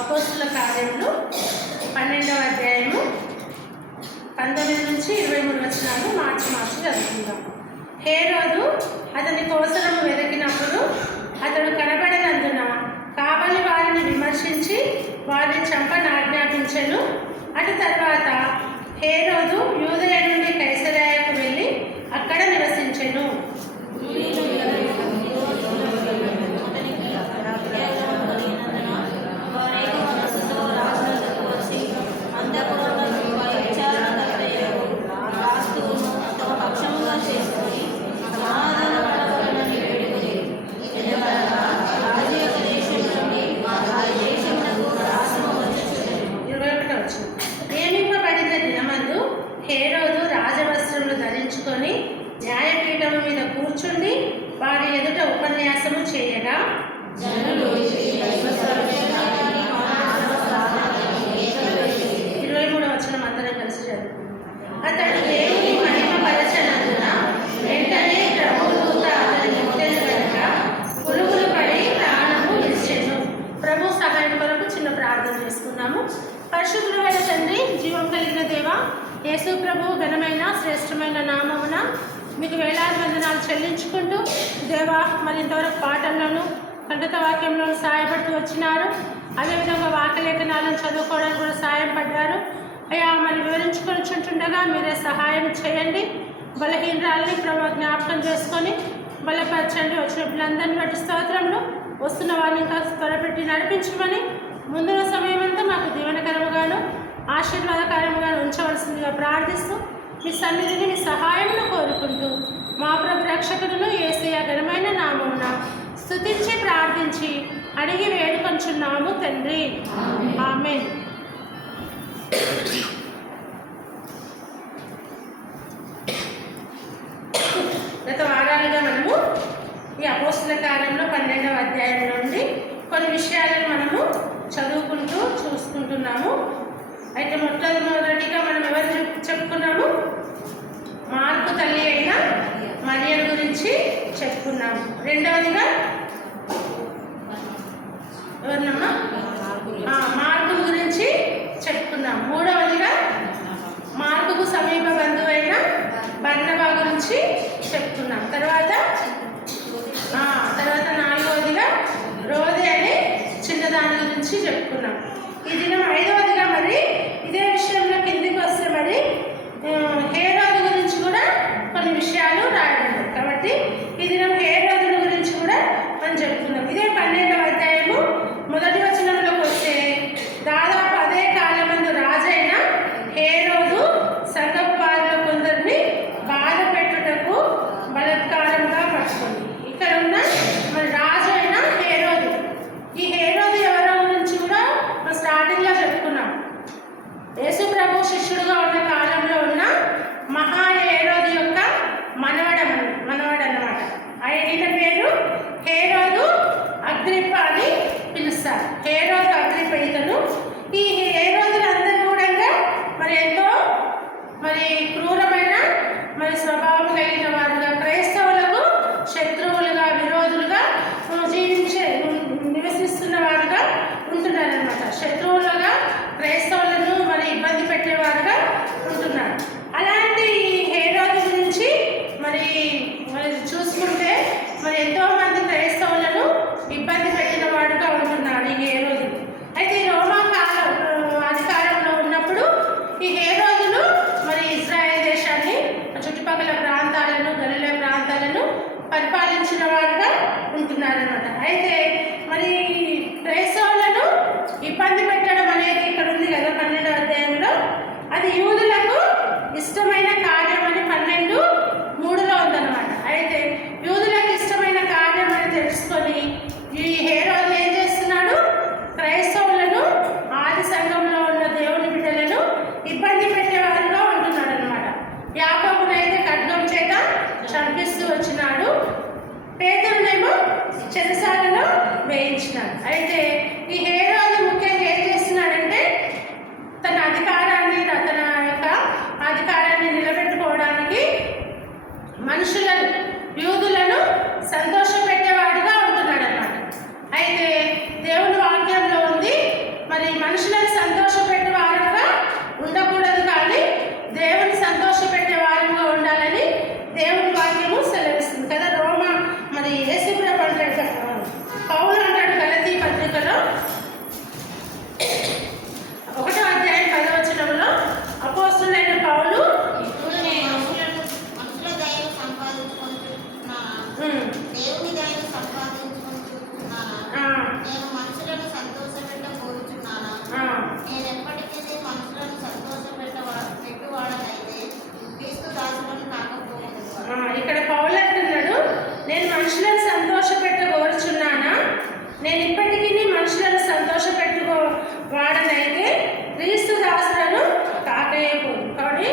అపోస్తుల కార్యములు 12వ అధ్యాయము 19 నుంచి 23 వచనాలు మార్చి చదువుకుందాం. హేరోదు అతని కోసరము వెతికినప్పుడు అతడు కనబడినందున కావలి వారిని విమర్శించి వారిని చంపని ఆజ్ఞాపించెను. అటు తర్వాత హేరోదు యూదయ నుండి కైసరయకు వెళ్ళి అక్కడ నివసించెను. నియమింపబడిన దినమందు హేరోదు రాజవస్త్రములు ధరించుకొని న్యాయపీఠము మీద కూర్చుండి వారి ఎదుట ఉపన్యాసము చేయగా జనులు 23వ వచనం అందరం కలిసి చదువుకుందాం. అతడు దేవుని మహిమపరచనందున వెంటనే ప్రభుదూత అతని ముట్టెను కనుక పురుగులు పడి ప్రాణము విడిచెను. ప్రభు సహాయం కొరకు చిన్న ప్రార్థన చేసుకున్నాము. పరిశుద్ధుడైన తండ్రి, జీవం కలిగిన దేవ, యేసు ప్రభు ఘనమైన శ్రేష్టమైన నామమున మీకు వేలాది వందనాలు చెల్లించుకుంటూ దేవా, మరి ఇంతవరకు పాటల్లోనూ ఖండిత వాక్యంలో సహాయపడుతూ వచ్చినారు. అదేవిధంగా వాక్యలేఖనాలను చదువుకోవడానికి కూడా సహాయం పడ్డారు అయ్యా. మరి వివరించుకొనిచుంటుండగా మీరే సహాయం చేయండి. బలహీనరాలని ప్రభు జ్ఞాపకం చేసుకొని బలపరచండి. వచ్చిన పిల్లలందరినీ బట్టి స్తోత్రంలో వస్తున్న వారిని ఇంకా త్వరపెట్టి నడిపించమని ముందున్న సమయం అంతా మాకు దీవెనకరముగాను ఆశీర్వాదకరముగాను ఉంచవలసిందిగా ప్రార్థిస్తూ మీ సన్నిధిని మీ సహాయమును కోరుకుంటూ మా ప్రభు రక్షకుడును యేసయ్య ఘనమైన నామమున స్తుతించి ప్రార్థించి అడిగి వేడుకొంచున్నాము తండ్రి, ఆమేన్. గత వారాలుగా మనము ఈ అపోస్తుల కార్యంలో 12వ అధ్యాయం నుండి కొన్ని విషయాలను మనము చదువుకుంటూ చూసుకుంటున్నాము. అయితే మొట్టమొదటిగా మనం ఎవరు చెప్పుకున్నాము? మార్కు తల్లి అయిన మరియ గురించి చెప్పుకున్నాము. రెండవదిగా ఎవరినమ్మా? మార్కు గురించి చెప్పుకున్నాం. మూడవదిగా మార్కుకు సమీప బంధువైన బర్నబా గురించి చెప్పుకున్నాం. తర్వాత నాలుగవదిగా రోదే అనే చిన్నదాని గురించి చెప్పుకున్నాం. ఈ దినం 5వదిగా మరి ఇదే విషయంలో కిందికి వస్తే మరి హేరోదు గురించి కూడా కొన్ని విషయాలు రాయబడ్డాయి. కాబట్టి ఈ దినం హేరోదు గురించి కూడా మనం చెప్పుకుందాం. ఇదే 12వ అధ్యాయము మొదటి వచనంలోకి వస్తే దాదాపు అదే కాలమందు రాజైన హేరోదు సంఘపు వారిలో కొందరిని బాధ పెట్టుటకు బలత్కారంగా పట్టుకుంది. ఇక్కడ ఉన్న మరి రాజు అయిన హేరోదు. ఈ హేరోదు ఎవరో గురించి కూడా మనం స్టార్టింగ్లో చెప్పుకున్నాం. యేసు ప్రభు శిష్యుడుగా ఉన్న కాలంలో ఉన్న మహా హేరోదు యొక్క మనవడు అన్నమాట. ఆయన పేరు హేరోదు అగ్రిప్ప అని పిలుస్తారు. హేరోదు అగ్రిప్ప ఇతను. ఈ హేరోదులందరూ కూడా మరి ఎంతో క్రూరమైన స్వభావం కలిగిన వారుగా, క్రైస్తవులకు శత్రువులుగా, విరోధులుగా నివసిస్తున్న వారుగా ఉంటున్నారనమాట. శత్రువులుగా క్రైస్తవులను ఇబ్బంది పెట్టేవారుగా ఉంటున్నారు. అలాంటి హేరోదు గురించి మరి చూసుకుంటే ఎంతోమంది క్రైస్తవులను ఇబ్బంది పెట్టిన వాడుగా ఉంటున్నాడు ఈ హేరోదు. అయితే రోమా అధికారంలో ఉన్నప్పుడు ఈ హేరోదులు ఇజ్రాయెల్ దేశాన్ని, చుట్టుపక్కల ప్రాంతాలను, గలిలే ప్రాంతాలను పరిపాలించిన వారుగా ఉంటున్నారనమాట. అయితే క్రైస్తవులను ఇబ్బంది పెట్టడం అనేది ఇక్కడ ఉంది కదా 12వ అధ్యాయంలో. అది యూదులకు ఇష్టమైన కార్యం అని 12:3లో ఉందన్నమాట. అయితే యూదులకు ఇష్టమైన కార్యం అని తెలుసుకొని ఈ హేరోదు ఏం చేస్తున్నాడు? క్రైస్తవులను, ఆది సంఘంలో ఉన్న దేవుని బిడ్డలను ఇబ్బంది పెట్టేవారుగా ఉంటున్నాడు అనమాట. యాకోబునైతే ఖడ్గం చేత చంపిస్తూ వచ్చినాడు. పేతురునేమో చెరసాలలో వేయించినాడు. అయితే ఈ హేరోదు ముఖ్యంగా ఏం చేస్తున్నాడంటే తన యొక్క అధికారాన్ని నిలబెట్టుకోవడానికి మనుషులను, యూదులను సంతోషపెట్టేవాడుగా ఉంటున్నాడు అన్నమాట. అయితే దేవుని వాక్యంలో ఉంది మరి మనుషులను సంతోషపెట్టే వారంగా ఉండకూడదు, కానీ దేవుని సంతోషపెట్టే వారంగా ఉండాలని దేవుని వాక్యము సెలవిస్తుంది కదా. మరి యేసుప్రభు అంటాడు, పౌలు అంటాడు గలతీ పత్రికలో 1వ అధ్యాయం 10వ వచనంలో, అపోస్తులైన పౌలు ఇక్కడ పౌలు అంటున్నాడు, నేను మనుషులను సంతోషపెట్టగోరుచున్నానా, నేను ఇప్పటికీ మనుషులను సంతోషపెట్టుకో వాడనైతే క్రీస్తు దాసులను కాకపోదు. కాబట్టి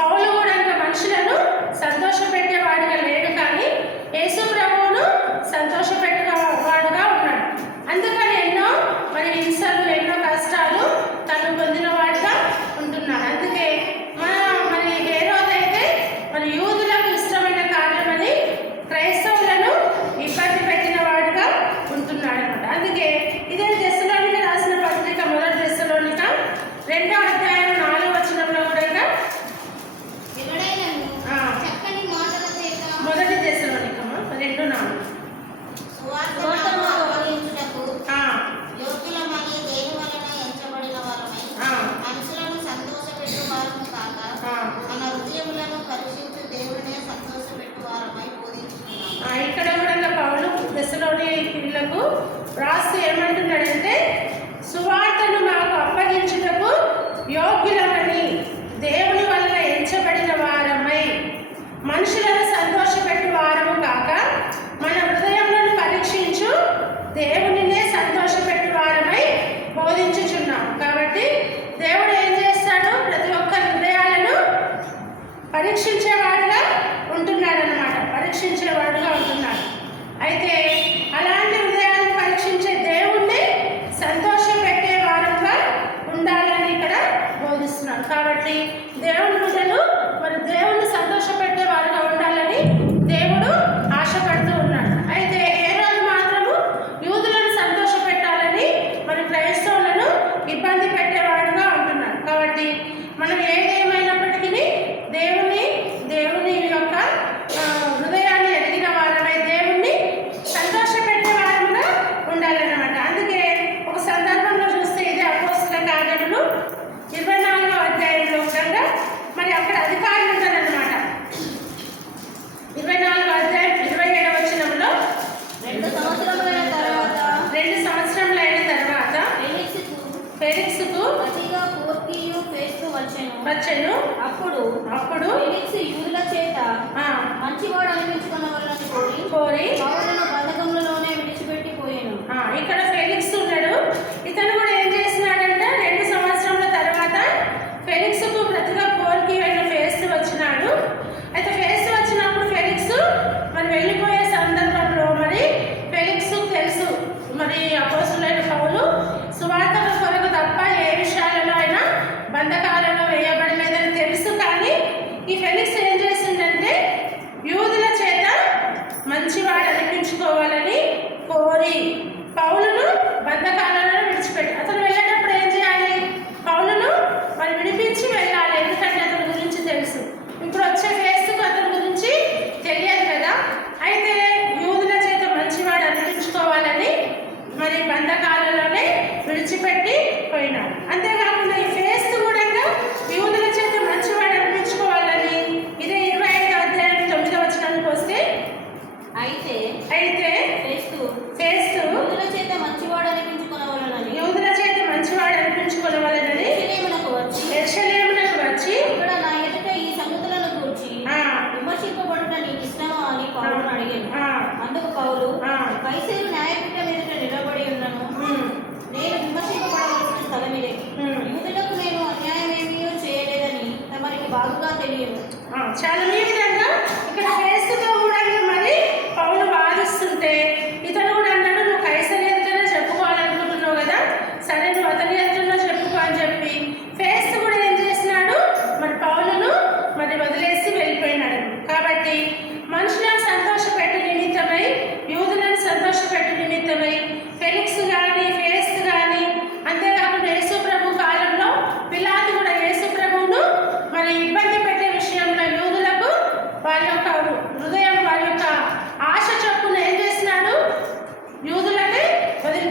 పౌలు కూడా ఇంకా మనుషులను సంతోషపెట్టేవాడుగా లేడు, కానీ యేసు ప్రభువును సంతోషపెట్టేవాడుగా ఉన్నాడు. అందుకని ఎన్నో మరి హింసలు, ఎన్నో కష్టాలు తను పొందిన వాడుగా ఉంటున్నాడు. అందుకే మరి హేరోదైతే మరి యూదులకు ఇష్టమైన కార్యమని క్రైస్తవులను ఇబ్బంది పెట్టిన వాడుగా ఉంటున్నాడు అనమాట. అందుకే ఇదే దెస్సలోనిక రాసిన పత్రిక 1 దెస్సలోనిక 2వ అధ్యాయం 4వ వచనంలో కూడా 1 దెస్సలోనిక 2:4 ఇక్కడ కూడా పౌలు దెస్సలోనికీయులకు రాసి ఏమంటున్నాడంటే, సువార్తను మాకు అప్పగించుటకు యోగ్యులమని దేవుని వలన ఎంచబడిన వారమై మనుషులను సంతోషపెట్టు వారము కాక మన హృదయములను పరీక్షించు దేవునినే సంతోషపెట్టు వారమై బోధించుచున్నాం. కాబట్టి దేవుడు ఏం చేస్తాడు, ప్రతి ఒక్క హృదయాలను పరీక్షించేవాడుగా ఉంటున్నాడు అన్నమాట, పరీక్షించేవాడుగా ఉంటున్నాడు. అయితే అలాంటి హృదయాలను పరీక్షించే దేవుణ్ణి సంతోషపెట్టే వారంగా ఉండాలని ఇక్కడ బోధిస్తున్నాడు. కాబట్టి దేవుని బిడ్డలు మరి దేవుణ్ణి సంతోషపెట్టే వారుగా ఉండాలని దేవుడు ఆశపడుతూ ఉన్నాడు. అయితే హేరోదు మాత్రము యూదులను సంతోషపెట్టాలని మరి క్రైస్తవులను ఇబ్బంది పెట్టేవాడుగా ఉంటున్నాడు. కాబట్టి మనం ఏదేమైనప్పటికీ దేవుని యొక్క హృదయాన్ని ఎదిగిన వారమై దేవుణ్ణి సంతోషపెట్టే వారముగా ఉండాలన్నమాట. అందుకే ఒక సందర్భంలో చూస్తే ఇదే అపోస్తల కార్యములు 24వ అధ్యాయంలో ఉండగా మరి అక్కడ అధికారులు ఉంటారన్నమాట. 24వ అధ్యాయం 27వ వచనంలో 2 సంవత్సరములైన తర్వాత ఫెలిక్సుకు వచ్చెను. అప్పుడు ఫెలిక్స్ యూదుల చేత మంచివాడు అనిపించుకున్న వాళ్ళని కోరి పౌలును బంధకములలోనే విడిచిపెట్టి పోయాను. ఇక్కడ ఫెలిక్స్ ఉన్నాడు. ఇతను కూడా ఏం చేసినాడంటే 2 సంవత్సరముల తర్వాత ఫెలిక్స్కు ప్రతిగా కోరికి అయిన ఫేస్తు వచ్చినాడు. అయితే ఫేస్తు వచ్చినప్పుడు ఫెలిక్స్ మరి వెళ్ళిపోయే సందర్భంలో మరి ఫెలిక్స్ తెలుసు మరి అపోస్తలుడైన పౌలు సువార్త కొరకు తప్ప ఏ విషయాలలో అయినా బంధకాలలో వేయబడలేదని తెలుసు. కానీ ఈ ఫెలిక్స్ ఏం చేసిందంటే యూదుల చేత మంచివాడు అనిపించుకోవాలని కోరి పౌలును బంధకాలలో విడిచిపెట్టి, అతను వెళ్ళేటప్పుడు ఏం చేయాలి, పౌలును మరి విడిపించి వెళ్ళాలి, ఎందుకంటే అతని గురించి తెలుసు. ఇప్పుడు వచ్చే ఫేస్కు అతని గురించి తెలియదు కదా. అయితే యూదుల చేత మంచివాడు అనిపించుకోవాలని మరి బంధకాలలోనే విడిచిపెట్టి పోయినాడు. అంతేకాకుండా ఈ ఫేస్తు కూడా యూదుల చేత మంచివాడు అనిపించుకోవాలని ఇదే 25వ అధ్యాయం 9వ వచనానికి వస్తే, అయితే ఫేస్తు యూదుల చేత మంచివాడు అనిపించుకునవలెనని యెరూషలేమునకు వచ్చి ఇక్కడ నా ఎదుట ఈ సంగతులను గూర్చి విమర్శింపబడుట నీకు ఇష్టమా అని పౌలును అడిగాను. అందుకు పౌలు, కైసరు న్యాయపీఠం ఎదుట నిలబడి ఉన్నను, నేను విమర్శింపబడవలసిన స్థలం ఇదే. యూదులకు నేను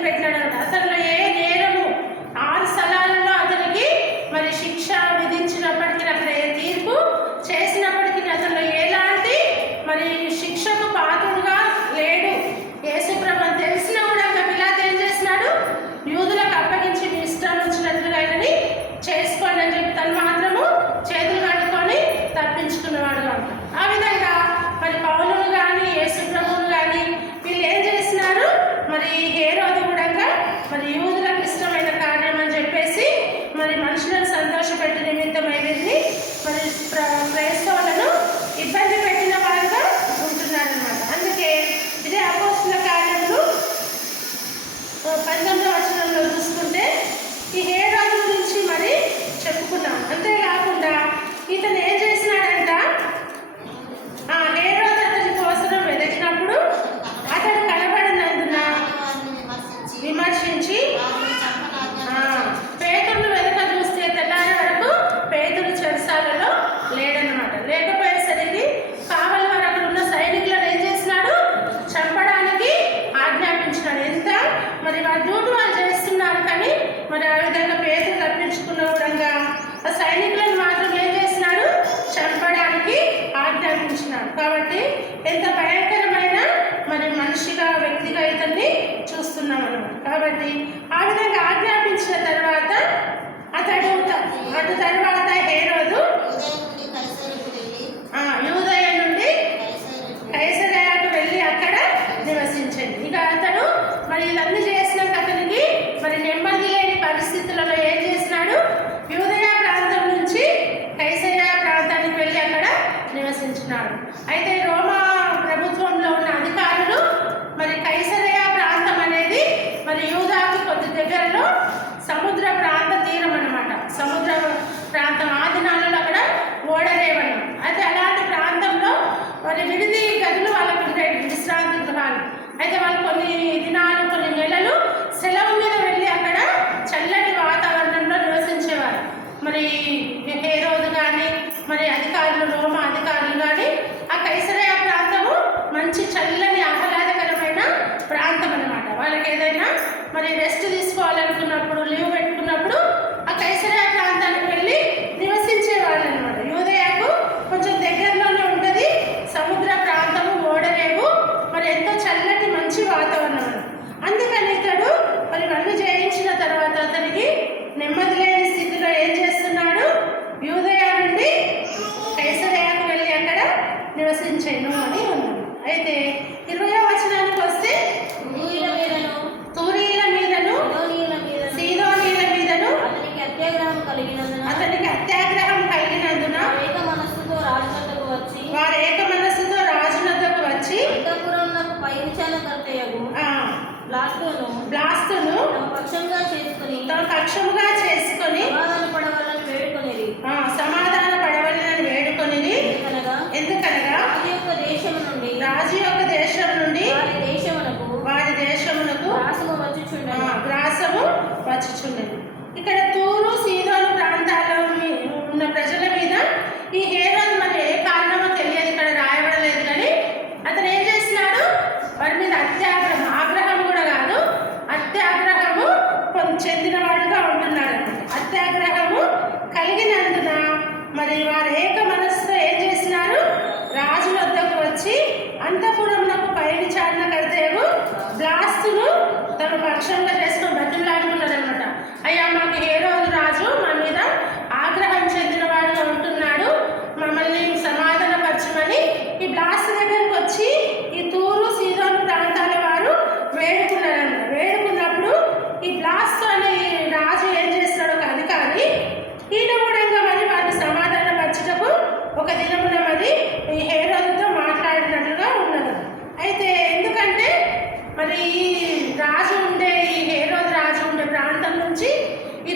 వదిలిపెట్టాడు. అతనిలో ఏ నేరము 6 స్థలాలలో అతనికి మరి శిక్ష విధించినప్పటికీ, అక్కడ ఏ తీర్పు చేసినప్పటికీ అతనిలో ఎలాంటి మరి శిక్షకు పాత్రుడుగా లేడు. యేసుప్రభు అని తెలిసినా కూడా పిలాతు ఏం చేసినాడు? యూదులకు అప్పగించి మీ ఇష్టం వచ్చినట్లుగా ఆయనని చేసుకోండి అని చెప్పి తను మాత్రము చేతులు కట్టుకొని తప్పించుకున్నవాడు కాదు. ఆ విధంగా మరి పౌలును కానీ యేసుప్రభువును కానీ వీళ్ళు ఏం చేసినారు? మరి హేరోదు కూడా మరి యూదులకు ఇష్టమైన కార్యం అని చెప్పేసి మరి మనుషులను సంతోషపెట్టే నిమిత్తమై వీరిని మరి క్రైస్తవులను ఇబ్బంది పెట్టిన వారుగా ఉంటున్నారన్నమాట. అందుకే ఇదే అపోస్తుల కార్యములు 19వ వచనంలో చూసుకుంటే ఈ హేరోదు గురించి మరి చెప్పుకున్నాం. అంతేకాకుండా ఇతను ఏం చేసినాడంట? హేరోదు అతని కోసం వెతికినప్పుడు అతడు కనబడినందున విమర్శించి పేతురును వెనక చూస్తే తెల్లారి వరకు పేతురు చెరసాలలో లేడనమాట. లేకపోయేసరికి కావలి వారు అక్కడ ఉన్న సైనికులను ఏం చేసినాడు? చంపడానికి ఆజ్ఞాపించినాడు. ఎంత మరి వారి డ్యూటీ వాళ్ళు చేస్తున్నారు, కానీ మరి ఆ విధంగా పేతురు తప్పించుకున్న విధంగా ఆ సైనికులను మాత్రం ఏం చేసినాడు? చంపడానికి ఆజ్ఞాపించినాడు. కాబట్టి ఎంత భయంకరమైన మరి మనిషిగా వ్యక్తిగా ఇతన్ని చూస్తున్నాం అన్నమాట. కాబట్టి ఆ విధంగా ఆజ్ఞాపించిన తర్వాత అటు తర్వాత హేరోదు యూదయ నుండి కైసరయాకు వెళ్ళి అక్కడ నివసించింది. ఇక అతడు మరి ఇవన్నీ చేసినాక అతనికి మరి నెమ్మది లేని పరిస్థితులలో ఏం చేసినాడు? యూదయ ప్రాంతం నుంచి కైసరయ ప్రాంతానికి వెళ్ళి అక్కడ నివసించినాడు. అయితే రోమా ప్రభుత్వంలో ఉన్న అధికారులు మరి కైసరయ ప్రాంతం అనేది మరి యూదాకు కొద్ది దగ్గరలో సముద్ర ప్రాంత తీరం అన్నమాట. సముద్ర ప్రాంతం ఆ దినాలలో అక్కడ ఓడరేవడం. అయితే అలాంటి ప్రాంతంలో మరి విడిది గదులు వాళ్ళకు ఉండేవి, విశ్రాంతి గృహాలు. అయితే వాళ్ళు కొన్ని దినాలు కొన్ని నెలలు సెలవు మీద వెళ్ళి అక్కడ చల్లటి వాతావరణంలో నివసించేవారు. మరి హేరోదు కానీ మరి అధికారులు, రోమా అధికారులు కానీ ఆ కైసరయ ప్రాంతము మంచి చల్లని ఆహ్లాదకరమైన ప్రాంతం అన్నమాట. వాళ్ళకి ఏదైనా మరి రెస్ట్ తీసుకోవాలనుకున్నప్పుడు, లీవ్ పెట్టుకున్నప్పుడు ఆ కైసరయ ప్రాంతానికి వెళ్ళి నివసించేవాళ్ళు అనమాట. యూదయకు కొంచెం దగ్గరలోనే ఉంటుంది సముద్ర ప్రాంతము, ఓడరేవు, మరి ఎంతో చల్లటి మంచి వాతావరణం. అందుకని ఇతడు మరి వన్ను జయించిన తర్వాత అతనికి నెమ్మది లేని స్థితిలో ఏం చేస్తున్నాడు? యూదయ నుండి కైసరయాకు వెళ్ళి అక్కడ నివసించెను అని ఉంది. అయితే 20వ వచనానికి వస్తే తూరీల మీదను సీదోనీల మీదను అతనికి అత్యాగ్రహం కలిగినందున వారు ఏక మనస్సుతో రాజునద్దకు వచ్చి బ్లాస్తును తమ పక్షముగా చేసుకొని సమాధాన పడవలని వేడుకొని, ఎందుకనగా రాజు యొక్క దేశం నుండి వారి దేశమునకు గ్రాసము వచ్చుచుండెను. ఇక్కడ తూరు సీదోను ప్రాంతాల్లో ఉన్న ప్రజల మీద ఈ హేరోదు మరి ఏ కారణమో తెలియదు, ఇక్కడ రాయబడలేదు. కానీ అతను ఏం చేసినాడు? వారి మీద అత్యాగ్రహం, ఆగ్రహం కూడా కాదు, అత్యాగ్రహము చెందినవాడుగా ఉంటున్నాడు. అత్యాగ్రహము కలిగినందున మరి వారు ఏక మనస్సుతో ఏం చేసినారు? రాజు వద్దకు వచ్చి అంతఃపురమునకు పైని చాడిన కర్తేవు బ్లాస్తును తమ పక్షంగా చేసుకొని బతిమలాడుకున్నాడు అనమాట. అయ్యా, మాకు హేరోదు రాజు మా మీద ఆగ్రహం చెందినవాడుగా ఉంటున్నాడు, మమ్మల్ని సమాధానపరచమని ఈ బ్లాస్తు దగ్గరకు వచ్చి ఈ తూరు సీదోను ప్రాంతాల వారు వేడుకున్నారన్నమాట. వేడుకున్నప్పుడు ఈ బ్లాస్తు అనే రాజు ఏం చేస్తున్నాడు? ఒక అధికారి ఈయన కూడా మరి వారిని సమాధానపరచుటకు ఒక దినమున మరి ఈ హేరోదుతో మాట్లాడినట్లుగా ఉన్నది. అయితే ఎందుకంటే మరి ఈ హేరోదు రాజు ఉండే ప్రాంతం నుంచి ఈ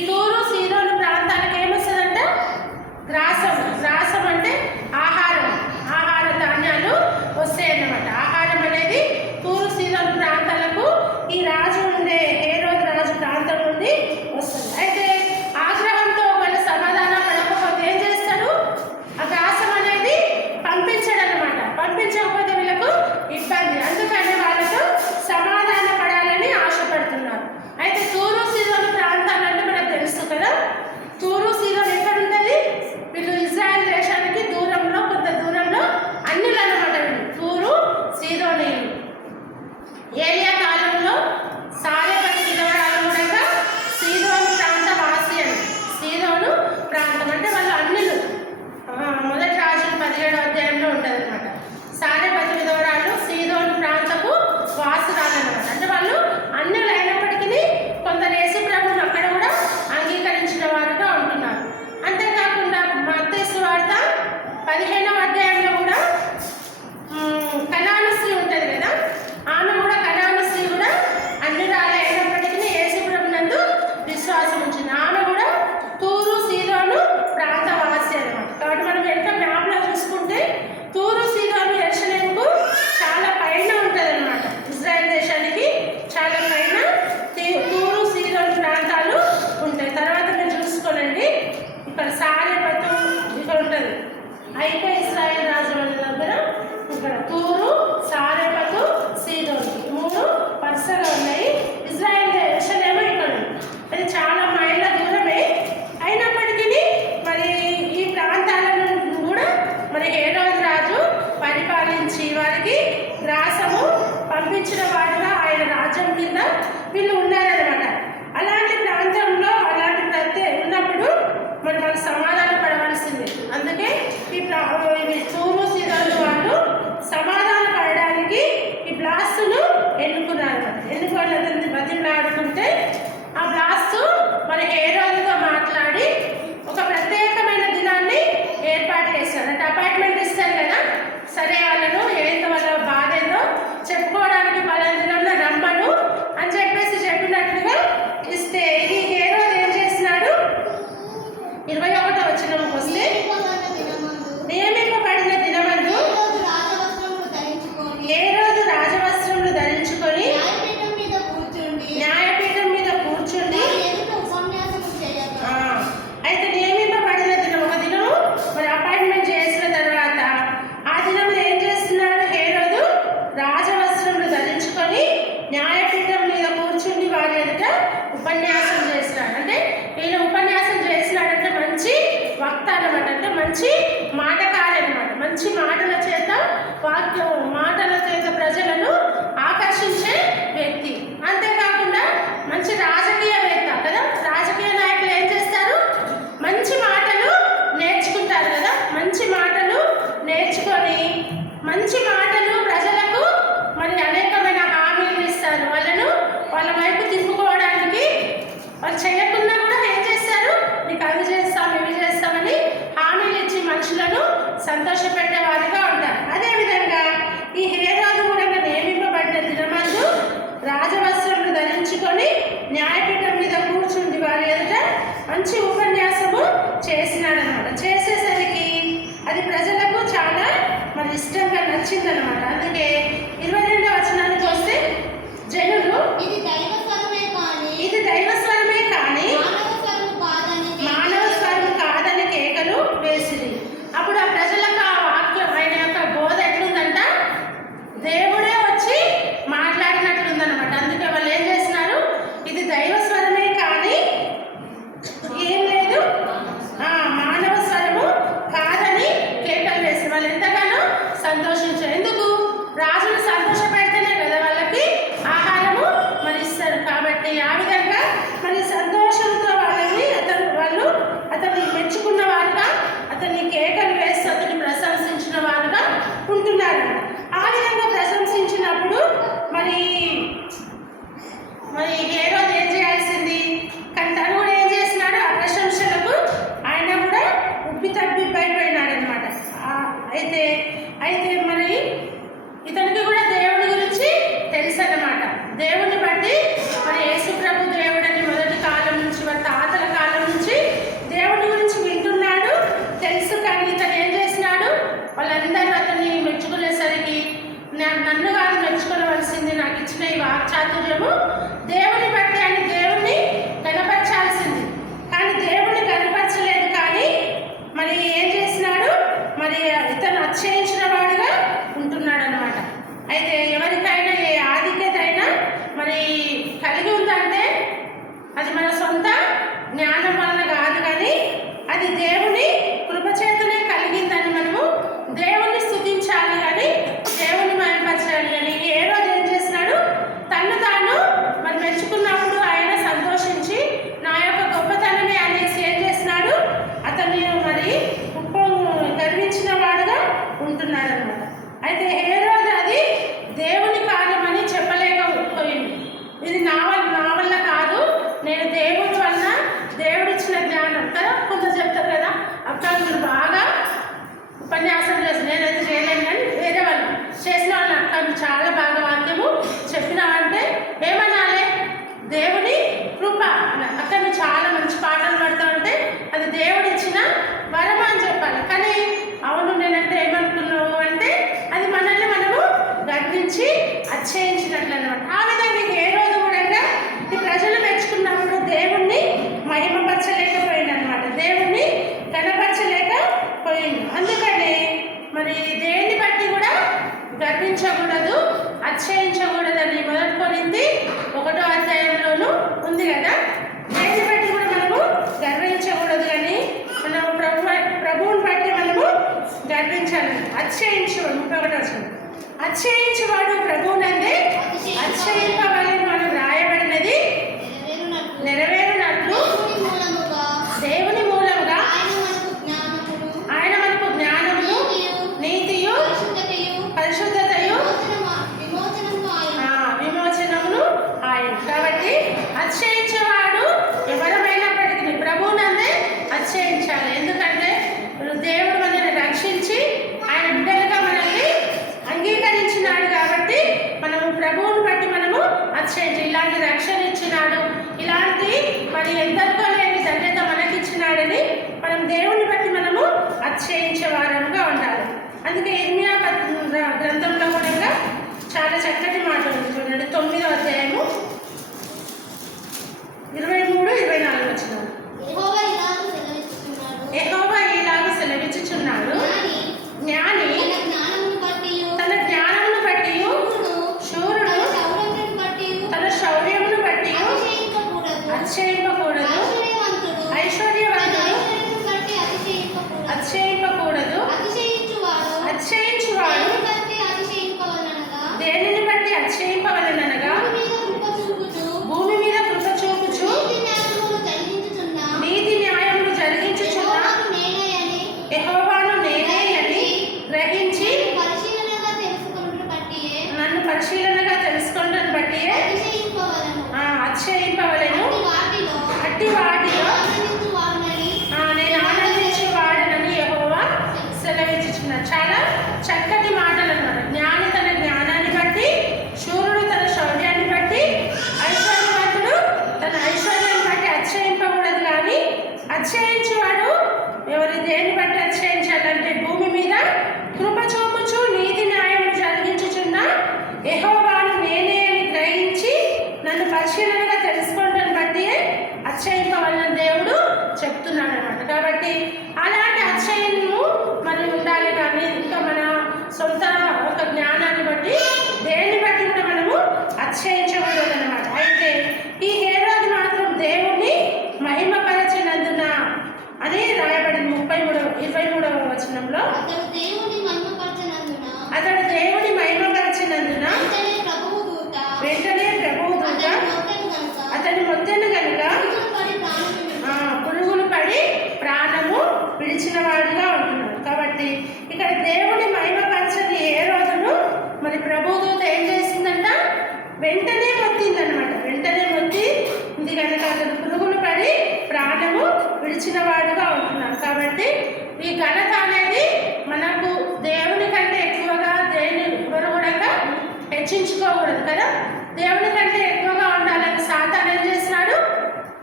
ఇక్కడ సారెపతు ఇక్కడ ఉంటుంది. అయితే ఇశ్రాయేల్ రాజు వాళ్ళ దగ్గర ఇక్కడ తూరు, సారెపతు, సీదోను 3 వరుసగా ఉన్నాయి. ఇజ్రాయేల్ దేశమేమో ఇక్కడ ఉంది. అది చాలా మైళ్ళ దూరమే. అయినప్పటికీ మరి ఈ ప్రాంతాలను కూడా మరి హేరోదు రాజు పరిపాలించి వారికి గ్రాసము పంపించిన వారుగా ఆయన రాజ్యం కింద వీళ్ళు ఉన్నారనమాట. అలాంటి ప్రాంతంలో అలాంటి ఉన్నప్పుడు మరి వాళ్ళు సమాధాన పడవలసిందే. అందుకే ఈ తూరు సీదోను వాళ్ళు సమాధాన పడడానికి ఈ బ్లాస్తును ఎన్నుకున్నారు. ఎన్నుకొని అతన్ని బతిమలాడుకుంటే ఆ బ్లాస్తు మరి హేరోదుతో మాట్లాడి ఒక ప్రత్యేకమైన దినాన్ని ఏర్పాటు చేశారు. అంటే అపాయింట్మెంట్ ఇస్తారు కదా, సరే వాళ్ళను ఏంటో వాళ్ళ బాధ ఏదో చెప్పుకోవడానికి పలానా దినంలో రమ్మను అని చెప్పినట్లుగా ఇస్తే ఈ హేరోదు ఏం చేసినాడు, 21వ వచనంకి వస్తే నియమింపబడిన దినమందు హేరోదు రాజవస్త్రములు ధరించుకొని న్యాయపీఠం మీద కూర్చుండి అయితే నియమింపబడిన దినం ఒక దినం మరి అపాయింట్మెంట్ చేసిన తర్వాత ఆ దినంలో ఏం చేస్తున్నాడు, హేరోదు రాజవస్త్రములు ధరించుకొని న్యాయపీఠం మీద కూర్చుండి వారి ఎదుట ఉపన్యాసం చేస్తున్నాడు. అంటే ఈయన ఉపన్యాసం చేసినాడంటే మంచి వక్త అనమాట. అంటే మంచి మాటకారి అనమాట. మంచి మాటల చేత మాటల చేత ప్రజలను ఆకర్షించే వ్యక్తి. అంతేకాకుండా మంచి రాజకీయవేత్త కదా. రాజకీయ నాయకులు ఏం చేస్తారు, మంచి మాటలు నేర్చుకుంటారు కదా. మంచి మాటలు నేర్చుకొని మంచి మాటలు ప్రజలకు మరి అనేకమైన హామీలు ఇస్తారు. వాళ్ళ వైపు తిప్పుకోవడానికి వాళ్ళు చేయకుండా కూడా ఏం చేస్తారు, నీకు అవి చేస్తాం ఇవి చేస్తామని హామీలు ఇచ్చి మనుషులను సంతోషపెట్టే వారిగా ఉంటారు. అదేవిధంగా ఈ హేరోదు కూడా నియమింపబడిన దినమందు రాజవస్త్రములు ధరించుకొని న్యాయపీఠం మీద కూర్చుండి వారి ఎదుట మంచి ఉపన్యాసము చేసినాడనమాట. చేసేసరికి అది ప్రజలకు చాలా మరి ఇష్టంగా నచ్చిందనమాట. అందుకే 22వ వచనానికి వస్తే జనులు ఇది దైవ స్వరమే కానీ మానవ స్వరం కాదని కేకలు వేసిరి. అప్పుడు ఆ ప్రజలకు ఆ వాక్యం ఆయన యొక్క బోధ ఎట్లుందంట, దేవుడే వచ్చి మాట్లాడినట్లుందనమాట. అందుకే వాళ్ళు ఏం చేస్తున్నారు, ఇది దైవ స్వరమే కానీ ఏం లేదు మానవ స్వరము కాదని కేకలు వేసి వాళ్ళు ఎంతగానో సంతోషించారు. ఎందుకు, రాజును సంతోష పెడితేనే కదా వాళ్ళకి ఆహారము మరి ఇస్తారు. కాబట్టి ఆ విధంగా మరి సంతోషంతో వాళ్ళు అతన్ని మెచ్చుకున్న వారుగా, అతన్ని కేకలు వేస్తూ అతన్ని ప్రశంసించిన వారుగా ఉంటున్నారు. ఆ విధంగా ప్రశంసించినప్పుడు మరి హేరోదు ఏం చేయాల్సింది, కానీ తను కూడా ఏం చేసినాడు, ఆ ప్రశంసలకు ఆయన కూడా ఉబ్బితబ్బిబ్బైపోయినాడు అనమాట. అయితే మరి ఇతనికి కూడా దేవుడి గురించి తెలుసు అన్నమాట. దేవుని బట్టి మరి యేసుప్రభు దేవుడని మొదటి కాలం నుంచి మరి తాతల కాలం నుంచి దేవుడి గురించి వింటున్నాడు, తెలుసు. కానీ ఇతను ఏం చేసినాడు, వాళ్ళందరూ అతన్ని మెచ్చుకునేసరికి నన్ను కాదు మెచ్చుకోవలసింది, నాకు ఇచ్చిన ఈ వాక్చాతుర్యము దేవుని బట్టి అని దేవుణ్ణి కనపరచాల్సింది. కానీ దేవుణ్ణి కనపరచలేదు. కానీ మరి ఏం చేసినాడు, మరి ఇతను అతిశయించిన వాడుగా ఉంటున్నాడు అనమాట. అయితే ఎవరికైనా ఏ ఆధిక్యత అయినా మరి కలిగి ఉందంటే అది మన సొంత జ్ఞానం వలన కాదు, కానీ అది దేవుని కృపచేతనే కలిగిందని మనము దేవుణ్ణి స్తుతించాలి, కానీ దేవుని మహిమపరచాలి. అని హేరోదు ఏం చేసినాడు, తను తాను మరి మెచ్చుకున్నప్పుడు ఆయన సంతోషించి నా యొక్క గొప్పతనమే అనేసి ఏం చేసినాడు, అతన్ని మరి గర్వించిన వాడుగా ఉంటున్నాడు అనమాట. అయితే హేరోదు అది దేవుని కార్యమని చెప్పలేకపోయింది. ఇది నా వల్ల కాదు, నేను దేవుడి వల్ల దేవుడిచ్చిన జ్ఞానం కదా. కొంచెం చెప్తారు కదా, అక్క మీరు బాగా ఉపన్యాసం చేసి నేనైతే చేయలేను, కానీ వేరే వాళ్ళు చేసిన వాళ్ళు అక్క చాలా బాగా వాక్యము చెప్పినావంటే ఏమనాలి, దేవుని కృప. అక్క నువ్వు చాలా మంచి పాటలు పడతావంటే అది దేవుడు ఇచ్చిన వరం అని చెప్పాలి. కానీ అవును నేనంటే ఏమనుకున్నావు అంటే అది మనల్ని మనము గర్వించి అతిశయించినట్లు అనమాట. ఆ విధంగా హేరోదు కూడా ఈ ప్రజలు మెచ్చుకున్నప్పుడు దేవుణ్ణి మహిమపరచలేకపోయింది అనమాట. దేవుణ్ణి మరి దేన్ని బట్టి కూడా గర్వించకూడదు, అతిశయించకూడదని 1 కొరింథీ 1వ అధ్యాయంలోనూ ఉంది కదా. దేన్ని బట్టి కూడా మనము గర్వించకూడదు, కానీ మనం ప్రభువుని బట్టి మనము గర్వించాలి. అతిశయించేవాడు 31వ వచనం, అతిశయించేవాడు ప్రభువునందే అతిశయింపవలెను మనం రాయబడినది నెరవేరునట్లు దేవుని మూలముగా ఆయన మనకు జ్ఞానమును నీతియు పరిశుద్ధతయు విమోచనమును ఆయన. కాబట్టి అతిశయించేవాడు ఎవరమైనప్పటికీ ప్రభువునందే అతిశయించాలి. ఎందుకంటే దేవుడు మనల్ని రక్షించి ఆయన బిడ్డలుగా మనల్ని అంగీకరించినాడు. కాబట్టి మనము ప్రభువుని బట్టి మనము అతిశయించి ఇలాంటి రక్షణ ఇచ్చినాడు, ఇలాంటి మరి ఎందరితో లేని ధన్యత మనకిచ్చినాడని మనం దేవుని బట్టి మనము అతిశయించే వారంగా ఉండాలి. అందుకే ఇర్మియా గ్రంథంలో కూడా చాలా చక్కటి మాట ఉంది చూడండి. 9వ అధ్యాయము 23-24 వచనం. యెహోవా ఇలాగ సెలవిచ్చుచున్నాడు, జ్ఞాని తన జ్ఞానమును బట్టి శూరుడు తన శౌర్యమును బట్టి అతిశయింపకూడదు, ఐశ్వర్యవంతుడు అతిశయింపకూడదు. అతిశయించువాడు దేనిని బట్టి అతిశయింపవలెననగా భూమి మీద కృప చూపుచు నీతి న్యాయములు జరిగించుచున్న యెహోవాను నేనే అని గ్రహించి నన్ను పరిశీలనగా తెలుసుకుంటాను బట్టి అతిశయింపవలెను. అట్టి వాటిలో నేను ఆనందించేవాడనని యెహోవా సెలవిచ్చుచున్నాడు. చాలా చక్కటి మాటలు అన్నమాట. జ్ఞాని తన జ్ఞానాన్ని బట్టి, శూరుడు తన శౌర్యాన్ని బట్టి, ఐశ్వర్యవంతుడు తన ఐశ్వర్యాన్ని బట్టి అతిశయింపకూడదు. కానీ అతిశయించేవాడు ఎవరి దేన్ని బట్టి అతిశయించాలంటే భూమి మీద కృప చూపుచు నీతి న్యాయములు జరిగించుచున్న యెహోవాను నేనే అని గ్రహించి నన్ను పరిశీలనగా తెలుసుకోవడం బట్టి అతిశయింపవలన దేవుడు చెప్తున్నాడు అన్నమాట. కాబట్టి అలాంటి అతిశయము మరి ఉండాలి, కానీ ఇంకా మన సొంత ఒక జ్ఞానాన్ని బట్టి దేన్ని బట్టి కూడా మనము అతిశయించకూడదు అనమాట. అయితే ఈ హేరోదు మాత్రం దేవుణ్ణి మహిమపరచినందున అని రాయబడింది 23వ వచనంలో. అతడు దేవుని మహిమపరచినందున వెంటనే ప్రభువు దూత అతని మొత్తెను కనుక పురుగులు పడి ప్రాణము విడిచిన వాడుగా ఉంటున్నాడు. కాబట్టి ఇక్కడ దేవుని మహిమపరచని ఏ రోజును మరి ప్రభువు దూత ఏం చేసిందంట, వెంటనే మొత్తిందనమాట. వెంటనే మొత్తి ఉంది కనుక అతను పురుగులు పడి ప్రాణము విడిచిన వాడుగా ఉంటున్నాడు. కాబట్టి ఈ ఘనత అనేది మనకు దేవుని కంటే ఎక్కువగా దేని ఎవరు కూడా హెచ్చించుకోకూడదు కదా. దేవుని కంటే ఎక్కువగా ఉండాలని సాతాను ఏం చేసినాడు,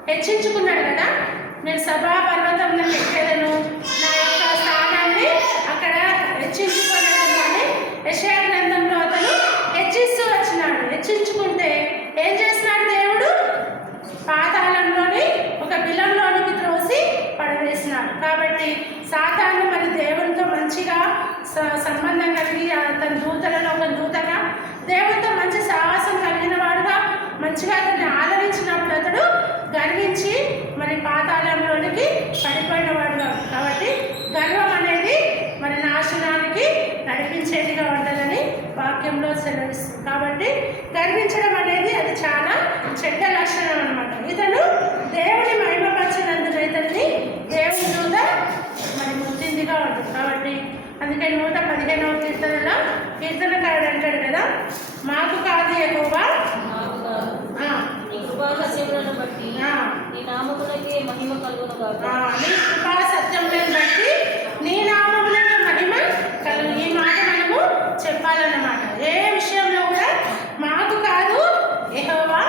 హెచ్చించుకున్నాడు కదా. నేను సభా పర్వతంలో ఎక్కేదను, నా యొక్క స్థానాన్ని అక్కడ హెచ్చించుకోలేదు. కానీ యెషయా గ్రంథంలో అతను హెచ్చిస్తూ వచ్చినాడు. హెచ్చించుకుంటే ఏం చేసినాడు దేవుడు, పాతాళంలోని ఒక బిలంలోనికి త్రోసి పడవేసినాడు. కాబట్టి సాతాను మరి దేవునితో మంచిగా సంబంధం కలిగి తన దూతలలో ఒక దూతగా దేవునితో మంచి సాహసం కలిగిన వాడుగా మంచిగా అతన్ని ఆదరించినప్పుడు అతడు గర్వించి మరి పాతాళంలోనికి పడిపోయిన వాడుగా. కాబట్టి గర్వం అనేది మరి నాశనానికి నడిపించేదిగా ఉంటుందని వాక్యంలో సెలవిస్తుంది. కాబట్టి గర్వించడం అనేది అది చాలా చెడ్డ లక్షణం అన్నమాట. ఇతను దేవుని మహిమపరచినందున ఇతన్ని దేవుని దూత మరి ముద్దిందిగా ఉంటుంది. కాబట్టి అందుకే 115వ కీర్తనలో కీర్తనకారుడు అంటాడు కదా, మాకు కాదు యెహోవా నీ కృపా సత్యములను బట్టి నీ నామమునకే మహిమ కలుగును గాక. నీ కృపా సత్యములను బట్టి నీ నామమునకు మహిమ కలుగు. ఈ మాట మనము చెప్పాలన్నమాట. ఏ విషయంలో కూడా మాకు కాదు యెహోవా,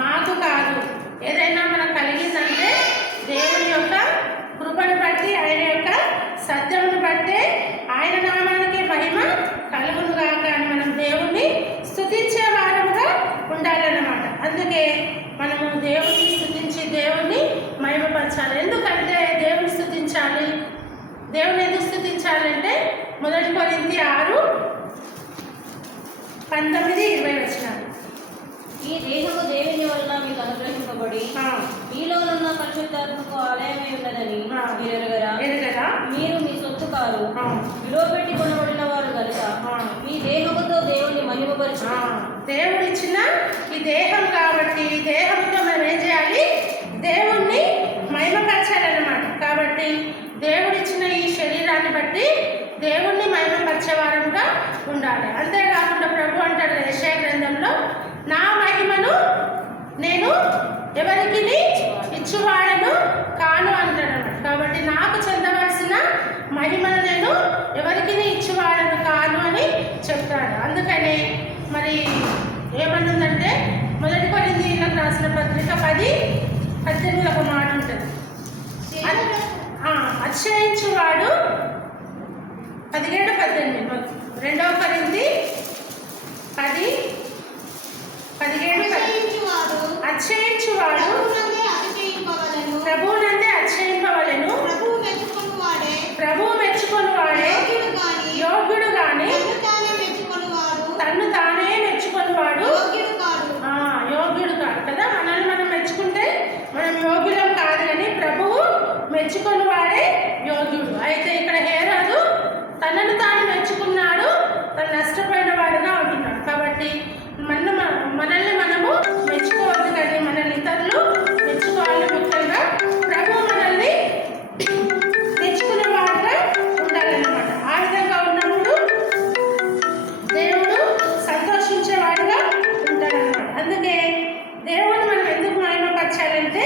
మాకు కాదు. ఏదైనా మనకు కలిగిందంటే దేవుని యొక్క కృపను బట్టి, ఆయన యొక్క సత్యమును బట్టే ఆయన నామానికి మహిమ కలుగును గాక అని మనం దేవుణ్ణి స్తుతించే వారముగా ఉండాలన్నమాట. అందుకే మనము దేవుణ్ణి స్తుతించి దేవుణ్ణి మహిమపరచాలి. ఎందుకంటే దేవుని స్తుతించాలి, దేవుని ఎందుకు స్తుతించాలంటే మొదటి కొరింథీ 6:19-20 ఈ దేహము దేవుని వలన మీకు అనుగ్రహింపబడి మీలోనున్న పరిశుద్ధాత్మకు ఆలయమై ఉన్నదని మీరు ఎరగరా? మీరు మీ సొత్తు కాదు, విలువ పెట్టి కొనబడిన వారు కనుక మీ దేహముతో దేవుని మహిమపరచు. దేవుడు ఇచ్చిన ఈ దేహం కాబట్టి ఈ దేహంతో మనం ఏం చేయాలి? దేవుణ్ణి మహిమపరచాలన్నమాట. కాబట్టి దేవుడిచ్చిన ఈ శరీరాన్ని బట్టి దేవుణ్ణి మహిమపరిచేవారంగా ఉండాలి. అంతేకాకుండా ప్రభు అంటాడు యెషయా గ్రంథంలో, నా మహిమను నేను ఎవరికి ఇచ్చువాడను కాను అంటాడు. కాబట్టి నాకు చెందవలసిన మహిమను నేను ఎవరికి ఇచ్చువాడను కాను అని చెప్తాడు. అందుకని మరి ఏమనుందంటే మొదటి కొరింథీయులకు రాసిన పత్రిక 10:18 ఒక మాట ఉంటుంది. అతిశయించువాడు 17-18 2 కొరింథీ 10:17 అతిశయించువాడు ప్రభువునందే అతిశయింపవలెను. ప్రభువు మెచ్చుకొనువాడే యోగ్యుడు గాని తన్ను తానే మెచ్చుకొనువాడు యోగ్యుడు కాదు కదా. మనల్ని మనం మెచ్చుకుంటే మనం యోగ్యులం కాదు, కానీ ప్రభువు మెచ్చుకొనువాడే యోగ్యుడు. అయితే ఇక్కడ హేరోదు తనను తాను మెచ్చుకున్నాడు, తను నష్టపోయిన వాడుగా ఉంటున్నాడు. కాబట్టి మనల్ని మనము మెచ్చుకోవద్దు, కానీ మనల్ని ఇతరులు మెచ్చుకోవాలి. ముఖ్యంగా ప్రభు మనల్ని మెచ్చుకునే వాడుగా ఉండాలన్నమాట. ఆ విధంగా ఉన్నప్పుడు దేవుడు సంతోషించేవాడుగా ఉంటాడన్నమాట. అందుకే దేవుని మనం ఎందుకు మహిమపరచాలంటే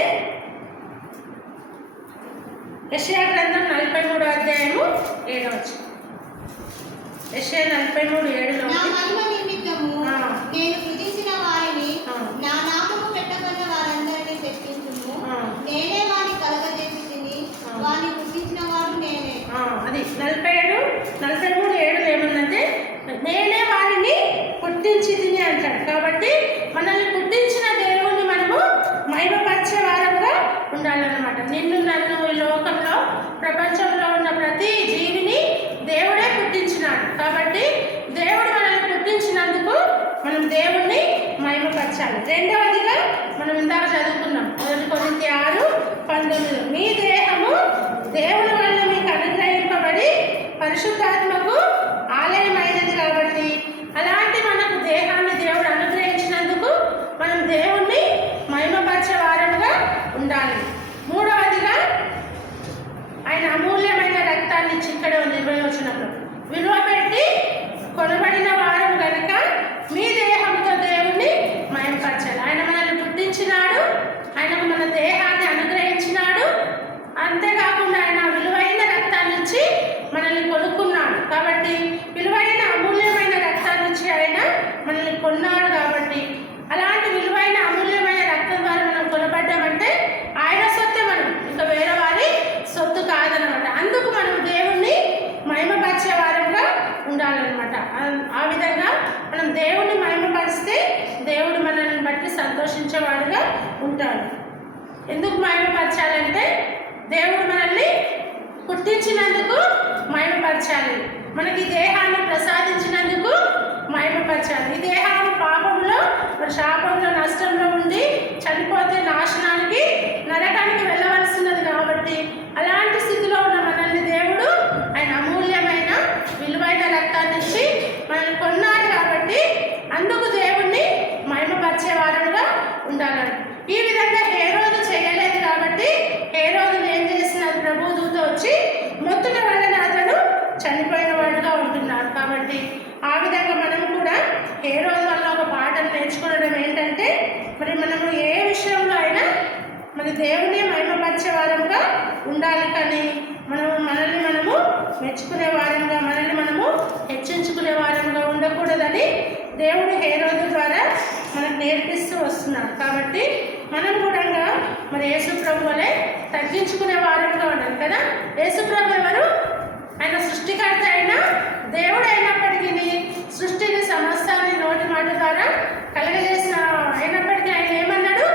యెషయా గ్రంథం 43:7 యెషయా 43:7 నేను సృజించిన వారిని నా నామము పెట్టబడిన వారందరినీ తెప్పించుము. నేనే వారిని కలగజేసి తిని వారిని పుట్టించిన వాడు నేనే. అది 43:7 ఏమన్నంటే నేనే వారిని పుట్టించి తిని అంటాడు. కాబట్టి మనల్ని పుట్టించిన దేవుణ్ణి మనము మహిమపరిచే వారంగా ఉండాలన్నమాట. నిన్ను నన్ను ఈ లోకంలో ప్రపంచంలో ఉన్న ప్రతి జీవిని దేవుడే పుట్టించినాడు. కాబట్టి దేవుడు మనల్ని పుట్టించినందుకు మనం దేవుణ్ణి మహిమపరచాలి. రెండవదిగా మనం ఇందాక చదువుకున్నాం మొదటి కొరింథీ 6:19 మీ దేహము దేవుని వల్ల మీకు అనుగ్రహింపబడి పరిశుద్ధాత్మకు ఆలయమైనది. కాబట్టి అలాంటి మనకు దేహాన్ని దేవుడు అనుగ్రహించినందుకు మనం దేవుణ్ణి మహిమపరిచే వారముగా ఉండాలి. మూడవదిగా ఆయన అమూల్యమైన రక్తాన్ని ఇచ్చి ఇక్కడ 20 విలువ పెట్టి కొనబడిన వారం కనుక మీ దేహంతో దేవుణ్ణి మహిమపరచాలి. ఆయన మనల్ని పుట్టించినాడు, ఆయన మన దేహాన్ని అనుగ్రహించినాడు. అంతేకాకుండా ఆయన విలువైన రక్తాన్ని ఇచ్చి మనల్ని కొనుక్కున్నాడు. కాబట్టి విలువైన అమూల్యమైన రక్తాన్ని ఇచ్చి ఆయన మనల్ని కొన్నాడు. కాబట్టి అలాంటి విలువైన అమూల్యమైన రక్తం ద్వారా మనం కొనబడ్డామంటే ఆయన సొత్తే, మనం ఇంకా వేరే వారి సొత్తు కాదనమాట. అందుకు మనం దేవుణ్ణి మహిమపరిచే వారంగా ఉండాలన్నమాట. ఆ విధంగా మనం దేవుణ్ణి మహిమపరిస్తే దేవుడు మనల్ని బట్టి సంతోషించేవాడుగా ఉంటాడు. ఎందుకు మహిమపరచాలంటే దేవుడు మనల్ని పుట్టించినందుకు మహిమపరచాలి, మనకి దేహాన్ని ప్రసాదించినందుకు మహిమపరచాలి. ఈ దేహాన్ని పాపంలో శాపంలో నష్టంలో ఉండి చనిపోతే నాశనానికి నరకానికి వెళ్ళవలసినది. కాబట్టి అలాంటి స్థితిలో ఉన్న మనల్ని దేవుడు ఆయన అమూల్యమైన విలువైన రక్తాన్ని ఇచ్చి మనల్ని కొన్నాడు. కాబట్టి అందుకు దేవుణ్ణి మహిమపరిచే వారంగా ఉండాలని. ఈ విధంగా హేరోదు చేయలేదు. కాబట్టి హేరోదు ఏం చేసినారు? ప్రభు దూత వచ్చి మొత్తుట వలన అతడు చనిపోయిన వాడుగా ఉంటున్నాడు. కాబట్టి ఆ విధంగా మనం కూడా హేరోదు వల్ల ఒక పాఠం నేర్చుకోవడం ఏంటంటే, మరి మనము ఏ విషయంలో అయినా మన దేవుని మహిమపరిచే వారంగా ఉండాలి, కానీ మనల్ని మనము మెచ్చుకునే వారంగా, మనల్ని మనము హెచ్చించుకునే వారంగా ఉండకూడదని దేవుడు హేరోదు ద్వారా మనకు నేర్పిస్తూ వస్తున్నాడు. కాబట్టి మనం కూడా మరి యేసుప్రభు వలె తగ్గించుకునే వారంగా ఉండాలి కదా. యేసుప్రభు ఎవరు? ఆయన సృష్టికర్త అయిన దేవుడు అయినప్పటికీ, సృష్టిని సమస్తాన్ని నోటి మాట ద్వారా కలగజేసిన అయినప్పటికీ ఆయన ఏమన్నాడు?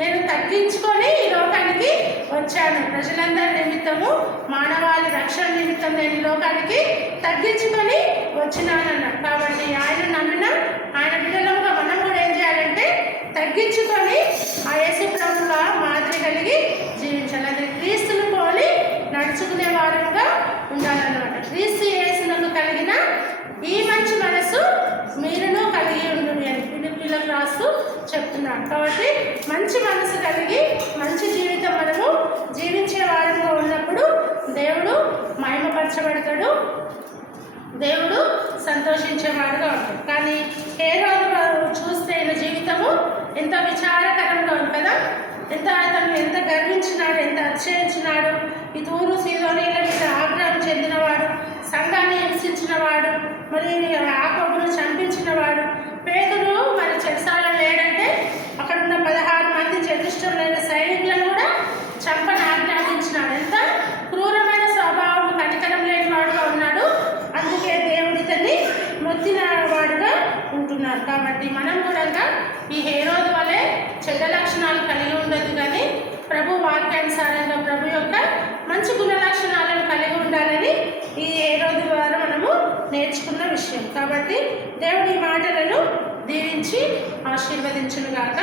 నేను తగ్గించుకొని ఈ లోకానికి వచ్చాను. ప్రజలందరి నిమిత్తము, మానవాళి రక్షణ నిమిత్తం నేను ఈ లోకానికి తగ్గించుకొని వచ్చినానన్నాడు. కాబట్టి ఆయన నమ్మిన ఆయన బిడ్డలుగా మనం కూడా ఏం చేయాలంటే తగ్గించుకొని ఆ యేసు ప్రభువుగా మాదిరి కలిగి జీవించాలి. అది క్రీస్తును పోలి నడుచుకునే వారంగా ఉండాలన్నమాట. క్రీస్తు యేసునకు కలిగిన ఈ మంచి మనసు మీరును కలిగి ఉండు అని పిల్లలకు రాస్తూ చెప్తున్నాడు. కాబట్టి మంచి మనసు కలిగి మంచి జీవితం మనము జీవించే వారంగా ఉన్నప్పుడు దేవుడు మహిమపరచబడతాడు, దేవుడు సంతోషించేవాడుగా ఉంటాడు. కానీ హేరోదు చూస్తే ఈయన జీవితము ఎంత విచారకరంగా ఉంది కదా. అతను ఎంత గర్వించినాడు, ఎంత అతిశయించినాడు. ఈ తూరు సీదోనీల మీద ఆగ్రహం చెందినవాడు, సంఘాన్ని హింసించినవాడు, మరి యాకోబును చంపించినవాడు. పేతురు మరి చెరసాలలో లేడంటే అక్కడ ఉన్న 16 మంది చతుష్టమైన సైనికులను కూడా చంపని ఆజ్ఞాపించినాడు. ఎంత క్రూరమైన స్వభావం, కనికరం లేని వాడుగా ఉన్నాడు. అందుకే దేవుడి తన్ని మొత్తిన వాడుగా ఉంటున్నారు. కాబట్టి మనం కూడా ఈ హేరోదు వలె చెడ్డ లక్షణాలు కలిగి ఉండదు, కానీ ప్రభు వాక్యానుసారంగా ప్రభు యొక్క మంచి గుణ లక్షణాలను కలిగి ఉండాలని ఈ హేరోదు ద్వారా మనము నేర్చుకున్న విషయం. కాబట్టి దేవుడి మాటలను దీవించి ఆశీర్వదించునుగాక.